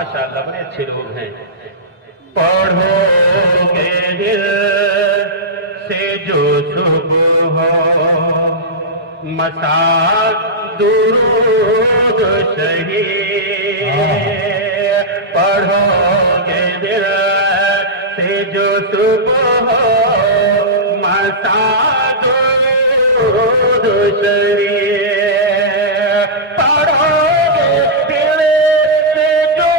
ماشاءاللہ بڑے اچھے لوگ ہیں. پڑھو گے دل سے جو صبح مساء درود شریف. پڑھو گے دل سے جو صبح مساء درود شریف. پڑھو گے دل سے جو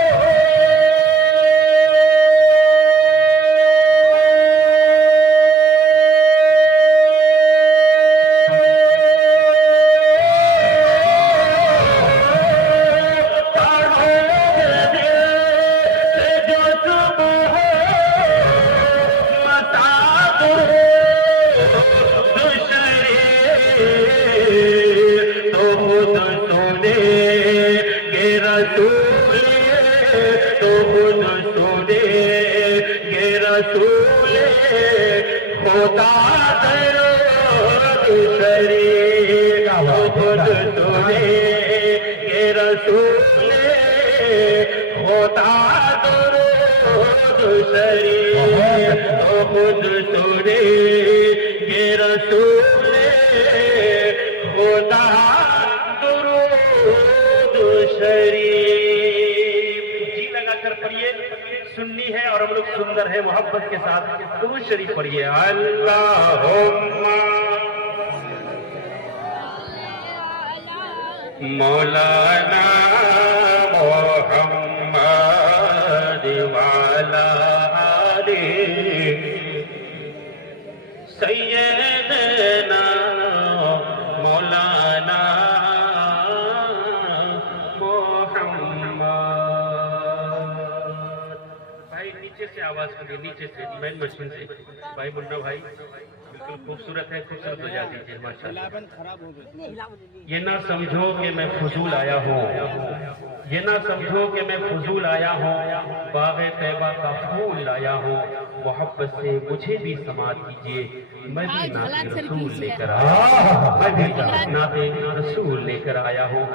خدا درود شریف خود سنے یہ رسول خدا درود شریف خود سنے یہ رسول خدا درود شریف. جی لگا کر پڑھیے. سنی ہے اور ہم لوگ سندر ہے. محبت کے ساتھ درود شریف پڑھیے. اللہم مولانا محمد وعلا آلہ سیدنا مولانا سے آواز کریے. نیچے سے مین مشین سے. بھائی منا بھائی بالکل خوبصورت ہے. خوبصورت ہو جاتی ہے ماشاءاللہ. یہ نہ سمجھو کہ میں فضول آیا ہوں. یہ نہ سمجھو کہ میں فضول آیا ہوں. باغ طیبہ کا پھول لایا ہوں. محبت سے مجھے بھی سماعت کیجیے. میں بھی نعت رسول لے کر آیا ہوں.